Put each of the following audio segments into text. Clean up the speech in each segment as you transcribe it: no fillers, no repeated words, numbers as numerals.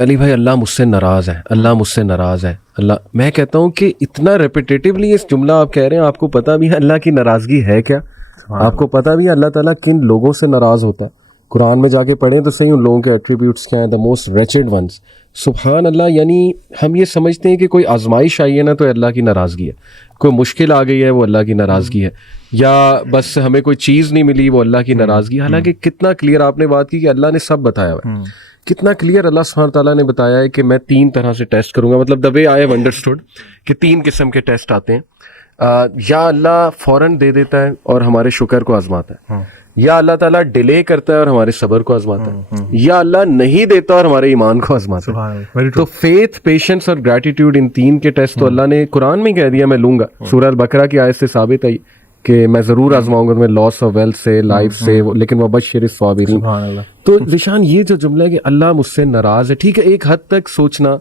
علی بھائی اللہ مجھ سے ناراض ہے، اللہ مجھ سے ناراض ہے، اللہ. میں کہتا ہوں کہ اتنا ریپیٹیٹیولی اس جملہ آپ کہہ رہے ہیں، آپ کو پتہ بھی ہے اللہ کی ناراضگی ہے کیا؟ آپ کو پتہ بھی ہے اللہ تعالیٰ کن لوگوں سے ناراض ہوتا ہے؟ قرآن میں جا کے پڑھیں تو صحیح ان لوگوں کے ایٹریبیوٹس کیا ہیں، دا موسٹ ریچڈ ونس. سبحان اللہ. یعنی ہم یہ سمجھتے ہیں کہ کوئی آزمائش آئی ہے نا تو اللہ کی ناراضگی ہے، کوئی مشکل آ گئی ہے وہ اللہ کی ناراضگی ہے، یا بس ہمیں کوئی چیز نہیں ملی وہ اللہ کی ناراضگی ہے. حالانکہ کتنا کلیئر آپ نے بات کی کہ اللہ نے سب بتایا ہوا ہے. کتنا کلیئر اللہ سبحانہ تعالیٰ نے بتایا ہے کہ میں 3 طرح سے ٹیسٹ کروں گا. مطلب دا وے آئی ہیو انڈرسٹوڈ کہ 3 قسم کے ٹیسٹ آتے ہیں. یا اللہ فوراً دے دیتا ہے اور ہمارے شکر کو آزماتا ہے، یا اللہ تعالیٰ ڈیلے کرتا ہے اور ہمارے صبر کو آزماتا ہے، یا اللہ نہیں دیتا اور ہمارے ایمان کو آزماتا ہے. تو فیتھ، پیشنس اور گریٹیٹیوڈ، ان 3 کے ٹیسٹ تو اللہ نے قرآن میں کہہ دیا میں لوں گا. سورہ البقرہ کی آیت سے ثابت ہے کہ میں ضرور آزماؤں گا تمہیں لاس آف ویلتھ سے، لائف سے، لیکن وبشر الصابرین. تو ذیشان یہ جو جملہ ہے کہ اللہ مجھ سے ناراض ہے، ٹھیک ہے ایک حد تک سوچنا،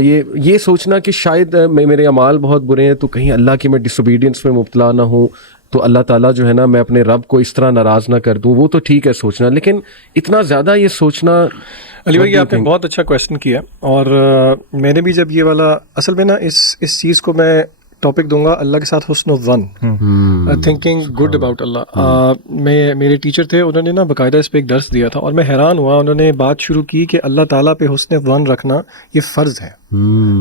یہ سوچنا کہ شاید میرے اعمال بہت برے ہیں تو کہیں اللہ کی میں ڈس اوبیڈینس میں مبتلا نہ ہوں تو اللہ تعالیٰ جو ہے نا میں اپنے رب کو اس طرح ناراض نہ کر دوں، وہ تو ٹھیک ہے سوچنا. لیکن اتنا زیادہ یہ سوچنا. علی بھائی آپ نے بہت اچھا کویشچن کیا، اور میں نے بھی جب یہ والا اصل میں نا اس چیز کو میں ٹاپک دوں گا اللہ کے ساتھ حسن الظن، تھنکنگ گڈ اباؤٹ اللہ. میرے ٹیچر تھے، انہوں نے نا باقاعدہ اس پہ ایک درس دیا تھا اور میں حیران ہوا. انہوں نے بات شروع کی کہ اللہ تعالیٰ پہ حسن ظن رکھنا یہ فرض ہے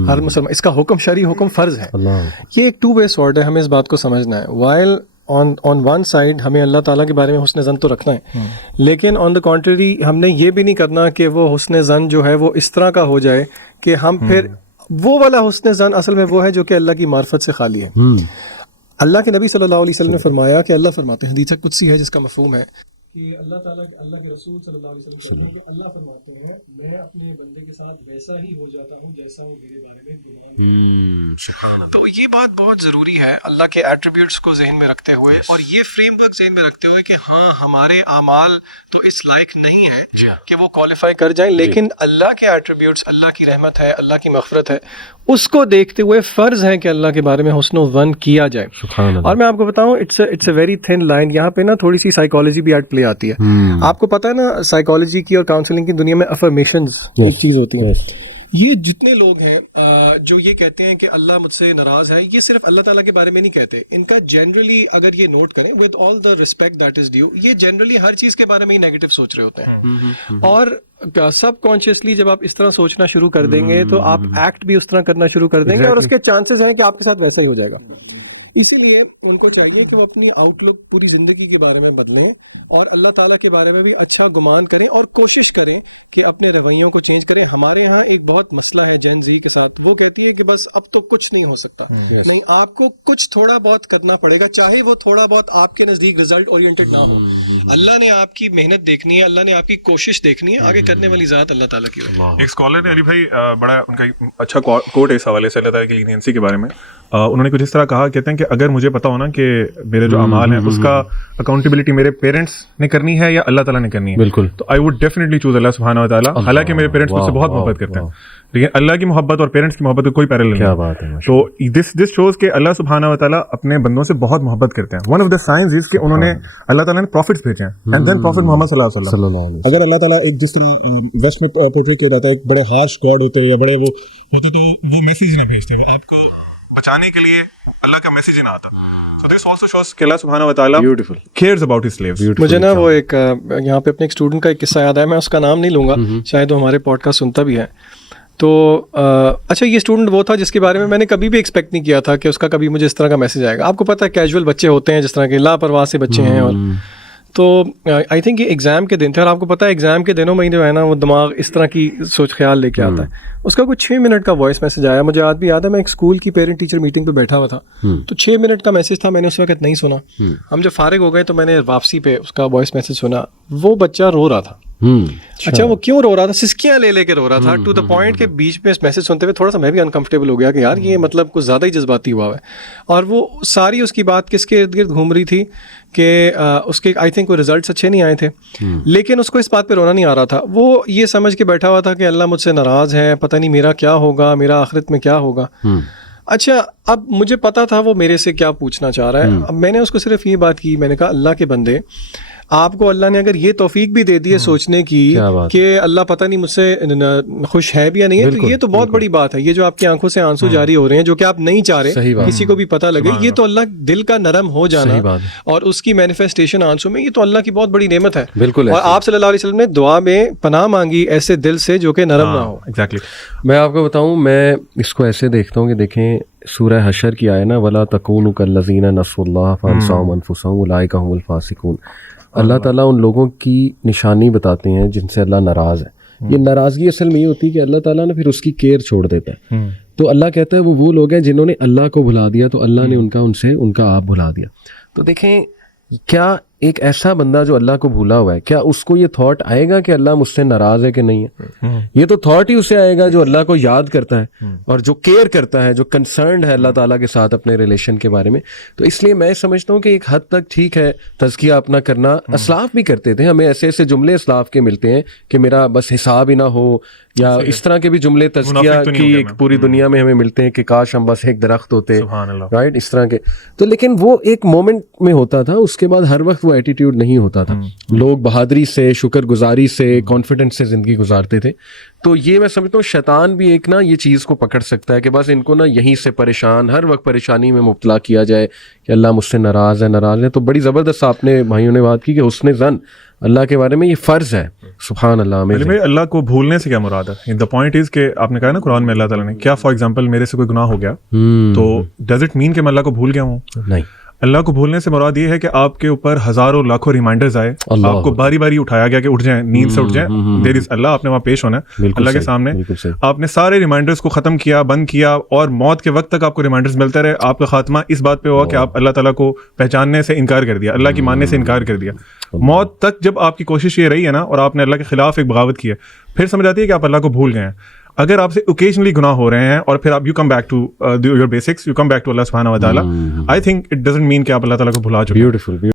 ہر مسلمان، اس کا حکم شرعی حکم فرض ہے. یہ ایک 2 وے سورڈ ہے، ہمیں اس بات کو سمجھنا ہے. وائل آن ون سائڈ ہمیں اللہ تعالیٰ کے بارے میں حسن ظن تو رکھنا ہے، لیکن آن دا کنٹری ہم نے یہ بھی نہیں کرنا کہ وہ حسن ظن جو ہے وہ اس طرح کا ہو جائے کہ ہم پھر وہ والا حسن ظن اصل میں وہ ہے جو کہ اللہ کی معرفت سے خالی ہے. اللہ کے نبی صلی اللہ علیہ وسلم نے فرمایا کہ اللہ فرماتے ہیں، حدیث قدسی ہے جس کا مفہوم ہے کہ اللہ تعالیٰ اللہ کے رسول صلی اللہ علیہ وسلم فرماتے ہیں کہ اللہ فرماتے ہیں میں اپنے بندے کے ساتھ ویسا ہی ہو جاتا ہوں جیسا وہ میرے بارے میں گمان. تو یہ بات بہت ضروری ہے اللہ کے ایٹریبیوٹس کو ذہن میں رکھتے ہوئے اور یہ فریم ورک ذہن میں رکھتے ہوئے کہ ہاں ہمارے اعمال تو اس لائق نہیں ہے کہ وہ کوالیفائی کر جائیں، لیکن اللہ کے ایٹریبیوٹس، اللہ کی رحمت ہے، اللہ کی مغفرت ہے، اس کو دیکھتے ہوئے فرض ہے کہ اللہ کے بارے میں حسن و ظن کیا جائے. اور میں آپ کو بتاؤں it's a very thin line. یہاں پہ نا تھوڑی سی سائیکالوجی بھی ایٹ پلے آتی ہے. آپ کو پتہ ہے نا سائیکالوجی کی اور کاؤنسلنگ کی دنیا میں افرمیشنز ایک چیز ہوتی ہیں. یہ جتنے لوگ ہیں جو یہ کہتے ہیں کہ اللہ مجھ سے ناراض ہے، یہ صرف اللہ تعالیٰ کے بارے میں نہیں کہتے. ان کا جنرلی اگر یہ نوٹ کریں with all the respect that is due, یہ جنرلی ہر چیز کے بارے میں ہی نیگیٹو سوچ رہے ہوتے ہیں. اور سب کانشیسلی جب آپ اس طرح سوچنا شروع کر دیں گے تو آپ ایکٹ بھی اس طرح کرنا شروع کر دیں گے، اور اس کے چانسز ہیں کہ آپ کے ساتھ ویسا ہی ہو جائے گا. اسی لیے ان کو چاہیے کہ وہ اپنی آؤٹ لک پوری زندگی کے بارے میں بدلیں اور اللہ تعالیٰ کے بارے میں بھی اچھا گمان کریں اور کوشش کریں کہ اپنے رویوں کو چینج کریں. ہمارے یہاں ایک بہت مسئلہ ہے جن زی کے ساتھ، وہ کہتی ہے کہ بس اب تو کچھ نہیں ہو سکتا. نہیں، آپ کو کچھ تھوڑا بہت کرنا پڑے گا، چاہے وہ تھوڑا بہت آپ کے نزدیک ریزلٹ اورینٹڈ نہ ہو. اللہ نے آپ کی محنت دیکھنی ہے، اللہ نے آپ کی کوشش دیکھنی ہے، آگے کرنے والی ذات اللہ تعالیٰ کی ہے. ایک اسکالر نے علی بھائی بڑا ان کا اچھا کوٹ ہے اس حوالے سے اللہ تعالیٰ کی لینینسی کے بارے میں. انہوں نے کچھ اس طرح کہا، کہتے ہیں کہ اگر مجھے پتا ہونا کہ میرے جو اعمال ہیں اس کا اکاؤنٹیبلٹی میرے پیرنٹس نے کرنی ہے یا اللہ تعالیٰ نے کرنی ہے، بالکل، تو آئی ووڈ ڈیفینیٹلی چوز اللہ سبحانہ و تعالیٰ. حالانکہ میرے پیرنٹس مجھ سے بہت محبت کرتے ہیں، لیکن اللہ کی محبت اور پیرنٹس کی محبت کا کوئی پیرالل نہیں. تو دس شوز کہ اللہ سبحانہ و تعالیٰ اپنے بندوں سے بہت محبت کرتے ہیں. ون آف دا سائنز از کہ انہوں نے اللہ تعالیٰ نے پروفٹس بھیجے ہیں، اینڈ دین پروفٹ محمد صلی اللہ علیہ وسلم. اگر اللہ تعالیٰ ایک جس طرح ویسٹ میں پورٹریٹ کیا جاتا ہے ایک بڑے ہارش گاڈ ہوتے یا بڑے وہ ہوتے تو وہ میسیج نہ بھیجتے، وہ آپ کو بچانے کے لیے اللہ کا میسیج نہ آتا. So this also shows کہ اللہ سبحانہ و تعالیٰ cares about his slaves. مجھے نا وہ ایک یہاں پہ اپنے ایک اسٹوڈنٹ کا ایک قصہ یاد ہے، میں اس کا نام نہیں لوں گا، شاید وہ ہمارے پوڈ کاسٹ سنتا بھی ہے. تو اچھا یہ اسٹوڈنٹ وہ تھا جس کے بارے میں نے کبھی بھی ایکسپیکٹ نہیں کیا تھا کہ اس کا کبھی مجھے اس طرح کا میسج آئے گا. آپ کو پتہ ہے کیجول بچے ہوتے ہیں جس طرح کے لاپرواہ سے بچے ہیں، اور تو آئی تھنک یہ ایگزام کے دن تھے، اور آپ کو پتہ ہے ایگزام کے دنوں میں جو ہے نا وہ دماغ اس طرح کی سوچ خیال لے کے آتا ہے. اس کا کچھ 6 منٹ کا وائس میسج آیا، مجھے آج بھی یاد ہے، میں ایک اسکول کی پیرنٹ ٹیچر میٹنگ پہ بیٹھا ہوا تھا، تو 6 منٹ کا میسج تھا، میں نے اس وقت نہیں سنا. ہم جب فارغ ہو گئے تو میں نے واپسی پہ اس کا وائس میسج سنا. وہ بچہ رو رہا تھا. اچھا وہ کیوں رو رہا تھا؟ سسکیاں لے لے کے رو رہا تھا، ٹو دا پوائنٹ کہ بیچ میں اس میسج سنتے ہوئے تھوڑا سا میں بھی انکمفرٹیبل ہو گیا کہ یار یہ مطلب کچھ زیادہ ہی جذباتی ہوا ہے. اور وہ ساری اس کی بات کس کے ارد گرد گھوم رہی تھی کہ اس کے آئی تھنک وہ ریزلٹس اچھے نہیں آئے تھے، لیکن اس کو اس بات پہ رونا نہیں آ رہا تھا. وہ یہ سمجھ کے بیٹھا ہوا تھا کہ اللہ مجھ سے ناراض ہے، پتہ نہیں میرا کیا ہوگا، میرا آخرت میں کیا ہوگا. اچھا اب مجھے پتا تھا وہ میرے سے کیا پوچھنا چاہ رہا ہے. اب میں نے اس کو صرف یہ بات کی، میں نے کہا اللہ کے بندے آپ کو اللہ نے اگر یہ توفیق بھی دے دی ہے سوچنے کی کیا بات کہ اللہ پتہ نہیں مجھ سے خوش ہے بھی یا نہیں ہے، تو یہ تو بہت بڑی بات ہے. یہ جو آپ کی آنکھوں سے آنسو جاری ہو رہے ہیں جو کہ آپ نہیں چاہ رہے کسی کو بھی پتہ لگے، یہ تو اللہ دل کا نرم ہو جانا اور اس کی مینیفیسٹیشن آنسو میں، یہ تو اللہ کی بہت بڑی نعمت ہے. بالکل. اور آپ صلی اللہ علیہ وسلم نے دعا میں پناہ مانگی ایسے دل سے جو کہ نرم نہ ہو. ایگزیکٹلی. میں آپ کو بتاؤں، میں اس کو ایسے دیکھتا ہوں کہ دیکھیں سورہ حشر کی آئے نا، وَلَا تَكُونُوا كَالَّذِينَ نَسُوا اللَّهَ فَأَنسَاهُمْ أَنفُسَهُمْ أُولَٰئِكَ هُمُ الْفَاسِقُونَ. اللہ تعالیٰ ان لوگوں کی نشانی بتاتے ہیں جن سے اللہ ناراض ہے. یہ ناراضگی اصل میں یہ ہوتی ہے کہ اللہ تعالیٰ نے پھر اس کی کیئر چھوڑ دیتا ہے. تو اللہ کہتا ہے وہ لوگ ہیں جنہوں نے اللہ کو بھلا دیا تو اللہ نے ان کا آپ بھلا دیا. تو دیکھیں کیا ایک ایسا بندہ جو اللہ کو بھولا ہوا ہے، کیا اس کو یہ تھاٹ آئے گا کہ اللہ مجھ سے ناراض ہے کہ نہیں ہے؟ یہ تو تھاٹ ہی اسے آئے گا جو اللہ کو یاد کرتا ہے اور جو کیئر کرتا ہے، جو کنسرنڈ ہے اللہ تعالیٰ کے ساتھ اپنے ریلیشن کے بارے میں. تو اس لیے میں سمجھتا ہوں کہ ایک حد تک ٹھیک ہے تزکیہ اپنا کرنا. اسلاف بھی کرتے تھے، ہمیں ایسے ایسے جملے اسلاف کے ملتے ہیں کہ میرا بس حساب ہی نہ ہو، یا اس طرح کے بھی جملے تزکیہ کی ایک پوری دنیا میں ہمیں ملتے ہیں کہ کاش ہم بس ایک درخت ہوتے، رائٹ، اس طرح کے. تو لیکن وہ ایک مومنٹ میں ہوتا تھا، اس کے بعد ہر وقت وہ ایٹیٹیوڈ نہیں ہوتا تھا. لوگ بہادری سے، شکر گزاری سے، کانفیڈنس سے زندگی گزارتے تھے. تو یہ میں سمجھتا ہوں شیطان بھی ایک نا یہ چیز کو پکڑ سکتا ہے کہ بس ان کو نا یہیں سے پریشان، ہر وقت پریشانی میں مبتلا کیا جائے کہ اللہ مجھ سے ناراض ہے. تو بڑی زبردست آپ نے بھائیوں نے بات کی کہ حسن ظن اللہ کے بارے میں یہ فرض ہے. سبحان اللہ. میں اللہ کو بھولنے سے کیا مراد ہے؟ دا پوائنٹ از کہ آپ نے کہا نا قرآن میں اللہ تعالیٰ نے کیا، فار ایگزامپل میرے سے کوئی گناہ ہو گیا تو ڈز اٹ مین کہ میں اللہ کو بھول گیا ہوں؟ نہیں. اللہ کو بھولنے سے مراد یہ ہے کہ آپ کے اوپر ہزاروں لاکھوں ریمائنڈرز آئے، آپ کو باری باری اٹھایا گیا کہ اٹھ جائیں، نیند سے اٹھ جائیں، دیر از اللہ، آپ نے وہاں پیش ہونا ہے اللہ کے سامنے. آپ نے سارے ریمائنڈرز کو ختم کیا، بند کیا، اور موت کے وقت تک آپ کو ریمائنڈرز ملتے رہے. آپ کا خاتمہ اس بات پہ ہوا کہ آپ اللہ تعالیٰ کو پہچاننے سے انکار کر دیا، اللہ کی ماننے سے انکار کر دیا. موت تک جب آپ کی کوشش یہ رہی ہے نا، اور آپ نے اللہ کے خلاف ایک بغاوت کی ہے، پھر سمجھ آتی ہے کہ آپ اللہ کو بھول گئے ہیں. اگر آپ سے اوکیجنلی گناہ ہو رہے ہیں اور پھر آپ you come back to your basics, you come back to اللہ سبحانہ و تعالیٰ، I think it doesn't mean کہ آپ اللہ تعالیٰ کو بھلا چکے.